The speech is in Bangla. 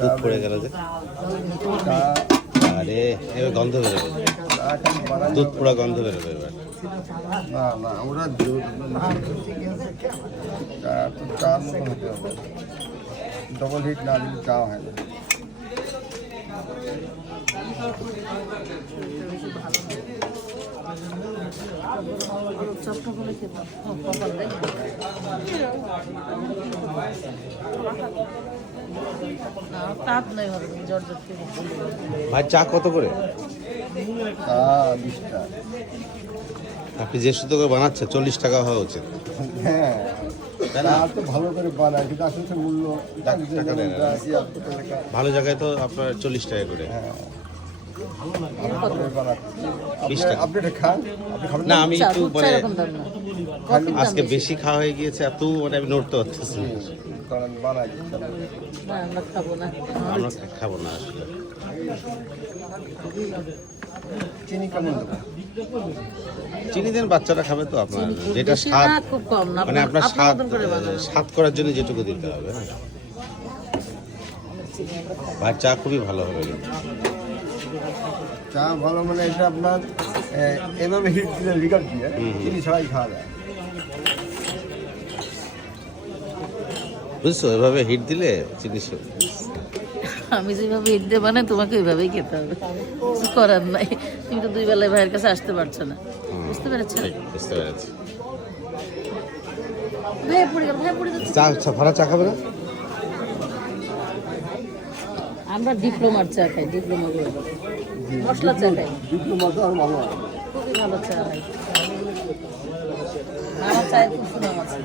দুধ পড়ে গেল যে, আরে এবার গন্ধ বেরোবে, দুধ পোড়া গন্ধ বেরোবে এবার। না না ওরা দুধ চার মতো হতে হবে, ডবল হিট না দিলে চা হয় না। ভাই চা কত করে? চা 20 টাকা। আপনি যে সুতো করে বানাচ্ছেন 40 টাকা হওয়া উচিত। হ্যাঁ চা তো ভালো করে বানায়, কিন্তু আসলে মূল্য টাকা দেয় না। ভালো জায়গায় তো আপনার 40 টাকা করে। হ্যাঁ ভালো করে বানাচ্ছে। 20 টাকা। আপনি এটা খান, আপনি খাবেন না না? আমি একটু মানে আজকে বেশি খাওয়া হয়ে গিয়েছে, এত মানে আমি নড়তে পারতেছি না। কারণ বানাই আমরা খাবো না। আমরা খাবো না আসলে। চিনি কেমন দেবো? চিনি দেন, বাচ্চারা খাবে তো আপনার, যেটা বেশি স্বাদ না, খুব কম না, মানে আপনার আপনার স্বাদ মতন করে বানাবেন। স্বাদ করার জন্য যেটুকু দিতে হবে। হ্যাঁ ভাই চা খুবই ভালো হবে কিন্তু। চা ভালো মানে এটা আপনার এভাবে হিট দিলে লিকার দিয়ে চিনি ছাড়াই খাওয়া যায়। বুঝছো, এভাবে হিট দিলে জিনিস আমি যেভাবে হিট দিয়ে বানাই তোমাকে ওইভাবেই খেতে হবে, কিছু করার নাই। তুমি তো দুই বেলায় ভাইয়ের কাছে আসতে পারছো না, বুঝতে পেরেছো? বুঝতে পেরেছি। ভাই পড়ে গেল, ভাই পড়ে যাচ্ছে। চা ভাড়া চা খাবে না? আমরা ডিপ্লোমার চা খাই, ডিপ্লোমা করে মশলা চা খাই, ডিপ্লোমা তো আর ভালো হয়। খুবই ভালো চা খাই। আমার চায়ের খুব সুনাম আছে।